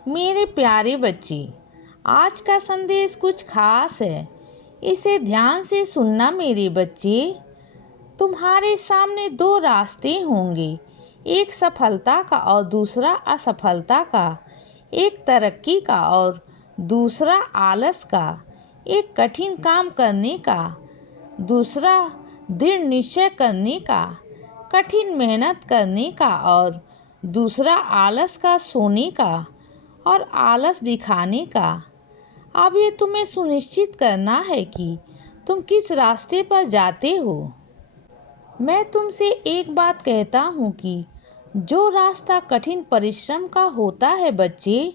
मेरे प्यारे बच्चे, आज का संदेश कुछ खास है। इसे ध्यान से सुनना मेरे बच्चे। तुम्हारे सामने दो रास्ते होंगे, एक सफलता का और दूसरा असफलता का, एक तरक्की का और दूसरा आलस का, एक कठिन काम करने का, दूसरा दृढ़ निश्चय करने का, कठिन मेहनत करने का और दूसरा आलस का सोने का और आलस दिखाने का। अब ये तुम्हें सुनिश्चित करना है कि तुम किस रास्ते पर जाते हो। मैं तुमसे एक बात कहता हूँ कि जो रास्ता कठिन परिश्रम का होता है बच्चे,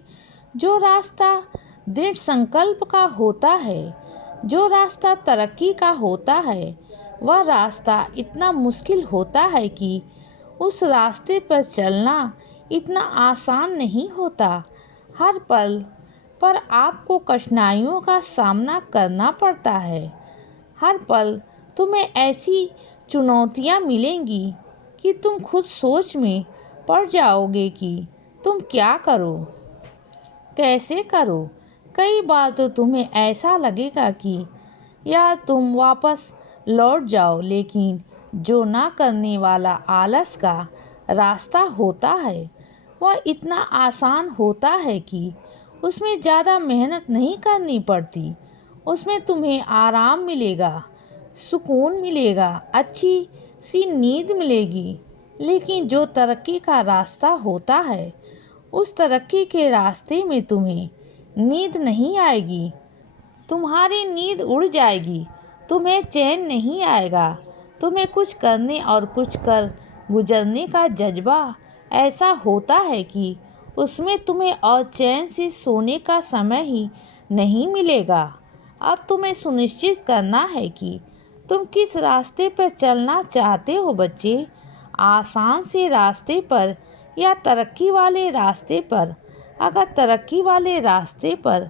जो रास्ता दृढ़ संकल्प का होता है, जो रास्ता तरक्की का होता है, वह रास्ता इतना मुश्किल होता है कि उस रास्ते पर चलना इतना आसान नहीं होता। हर पल पर आपको कठिनाइयों का सामना करना पड़ता है। हर पल तुम्हें ऐसी चुनौतियाँ मिलेंगी कि तुम खुद सोच में पड़ जाओगे कि तुम क्या करो, कैसे करो। कई बार तो तुम्हें ऐसा लगेगा कि या तुम वापस लौट जाओ, लेकिन जो ना करने वाला आलस का रास्ता होता है वह इतना आसान होता है कि उसमें ज़्यादा मेहनत नहीं करनी पड़ती। उसमें तुम्हें आराम मिलेगा, सुकून मिलेगा, अच्छी सी नींद मिलेगी। लेकिन जो तरक्की का रास्ता होता है, उस तरक्की के रास्ते में तुम्हें नींद नहीं आएगी, तुम्हारी नींद उड़ जाएगी, तुम्हें चैन नहीं आएगा। तुम्हें कुछ करने और कुछ कर गुजरने का जज्बा ऐसा होता है कि उसमें तुम्हें और चैन से सोने का समय ही नहीं मिलेगा। अब तुम्हें सुनिश्चित करना है कि तुम किस रास्ते पर चलना चाहते हो बच्चे, आसान से रास्ते पर या तरक्की वाले रास्ते पर। अगर तरक्की वाले रास्ते पर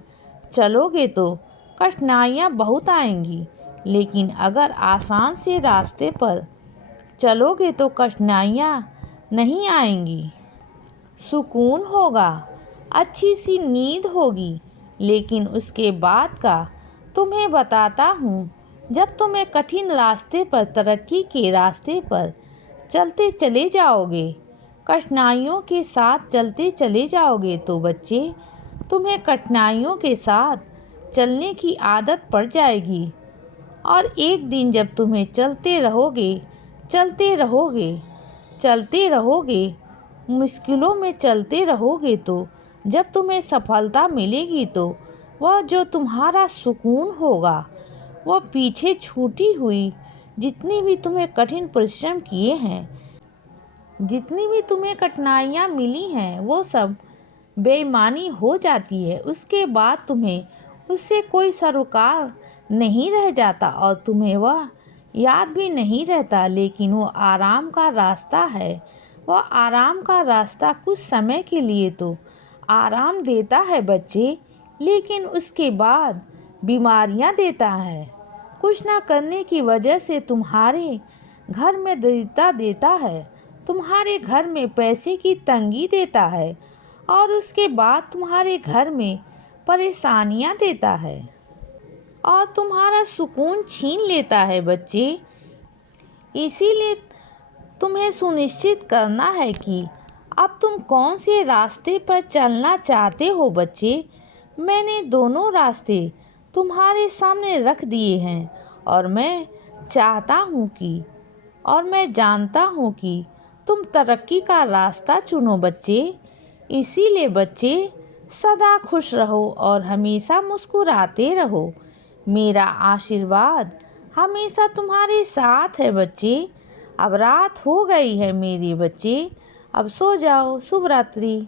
चलोगे तो कठिनाइयाँ बहुत आएंगी, लेकिन अगर आसान से रास्ते पर चलोगे तो कठिनाइयाँ नहीं आएंगी। सुकून होगा, अच्छी सी नींद होगी। लेकिन उसके बाद का तुम्हें बताता हूँ, जब तुम्हें कठिन रास्ते पर, तरक्की के रास्ते पर चलते चले जाओगे, कठिनाइयों के साथ चलते चले जाओगे तो बच्चे तुम्हें कठिनाइयों के साथ चलने की आदत पड़ जाएगी। और एक दिन जब तुम्हें चलते रहोगे, चलते रहोगे, चलते रहोगे, मुश्किलों में चलते रहोगे, तो जब तुम्हें सफलता मिलेगी तो वह जो तुम्हारा सुकून होगा, वह पीछे छूटी हुई जितनी भी तुम्हें कठिन परिश्रम किए हैं, जितनी भी तुम्हें कठिनाइयाँ मिली हैं, वो सब बेईमानी हो जाती है। उसके बाद तुम्हें उससे कोई सरोकार नहीं रह जाता और तुम्हें वह याद भी नहीं रहता। लेकिन वो आराम का रास्ता है। वह आराम का रास्ता कुछ समय के लिए तो आराम देता है बच्चे, लेकिन उसके बाद बीमारियां देता है। कुछ ना करने की वजह से तुम्हारे घर में दरिद्रता देता है, तुम्हारे घर में पैसे की तंगी देता है और उसके बाद तुम्हारे घर में परेशानियां देता है और तुम्हारा सुकून छीन लेता है बच्चे। इसीलिए तुम्हें सुनिश्चित करना है कि अब तुम कौन से रास्ते पर चलना चाहते हो बच्चे। मैंने दोनों रास्ते तुम्हारे सामने रख दिए हैं और मैं जानता हूँ कि तुम तरक्की का रास्ता चुनो बच्चे। इसीलिए बच्चे सदा खुश रहो और हमेशा मुस्कुराते रहो। मेरा आशीर्वाद हमेशा तुम्हारे साथ है बच्चे। अब रात हो गई है मेरे बच्चे, अब सो जाओ। शुभ रात्रि।